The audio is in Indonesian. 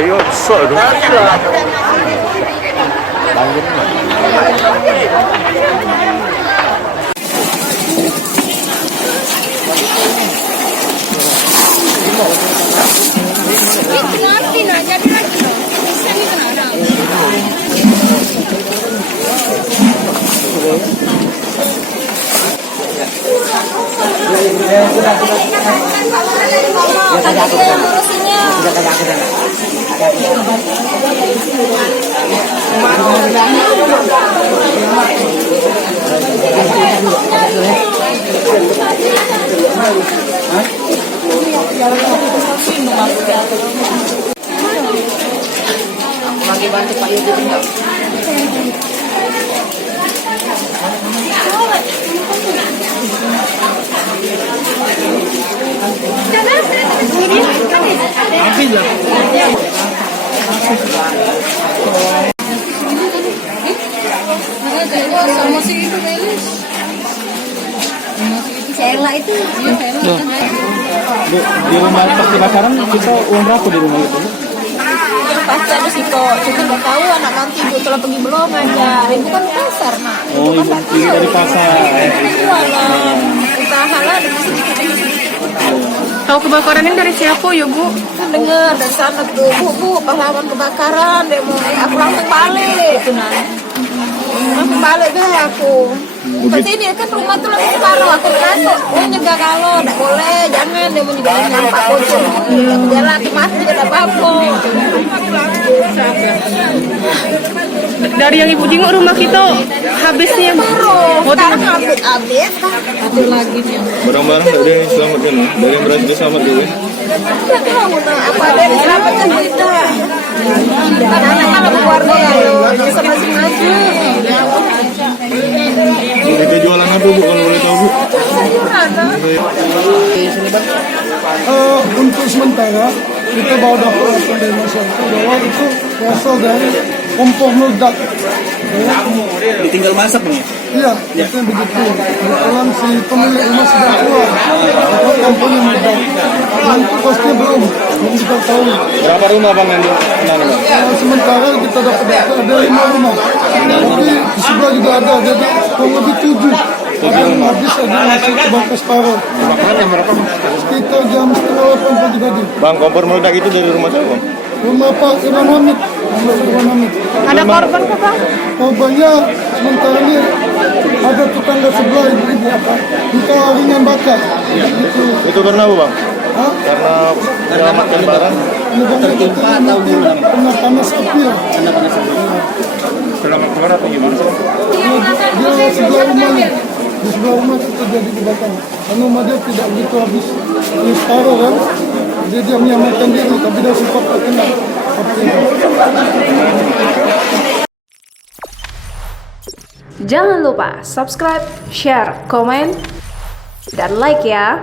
Ayo, sok dong. Lagi bantu Pak Yudi enggak? Habis lah. Sama si itu Melis. Sheila itu. Di rumah pas kebakaran kita uang berapa di rumah itu? Pasti ada sih kok. Cuma nggak tahu anak nanti ibu telah pergi belum aja. Ibu kan di pasar nak. Oh, ibu dari pasar. Jualan. Usaha lah dengan sedikit. Tahu kebakaran yang dari siapa ya Bu? Kan dengar dari sana tuh, bu pahlawan kebakaran. Dia mau aku langsung balik. Langsung balik deh aku. Ke sini kan rumah tuh lagi separuh. Aku masuk. Oh nyegah kalau nggak boleh, jangan dia mau nyegah nyampah kucing. Jalan di masjid juga ada apa. Dari yang Ibu jenguk rumah kita habisnya Baru sekarang habis kan. Ada lagi nih. Barang-barang tak ada yang diselamatkan. Dari yang berhasil diselamat dulu. Apa ada yang diselamatkan kita? Kan anak-anak keluarga kalau bisa masing-masing. Mereka jualan apa Bu kalau boleh tahu Bu? Untuk sementara kita bawa dapat laporan dari masyarakat bahwa itu berasal dari kompor meledak. Ditinggal masak nih. Iya, itu begitu. Kebetulan si pemilik rumah sudah keluar, atau kompornya meledak. Dan kosnya belum kita tahu. Berapa rumah Bang yang kena Bang? Sementara kita dapat data ada 5 rumah, tapi di sebelah juga ada, jadi kurang lebih 7. Yang habis ada masuk ke bakar separuh. Kebakaran yang berapa Bang? Sekitar jam 7.30 pagi tadi. Bang, kompor meledak itu dari rumah siapa Bang? Rumah Pak Imam Hamid. Ada korban kok Bang? Korbannya sementara ini ada tetangga sebelah ibu-ibu luka ringan bakar. Itu karena apa Bang? Hah? Karena menyelamatkan barang. Tertimpa atau gimana? Kena panas api ya. Selamat keluar atau gimana? Dia sebelah rumahnya. Di sebelah rumah itu terjadi kebakaran. Karena rumah dia tidak begitu habis. Ini separuh kan. Jadi dia menyelamatkan diri, tapi dia sempat terkena api. Jangan lupa subscribe, share, komen, dan like ya.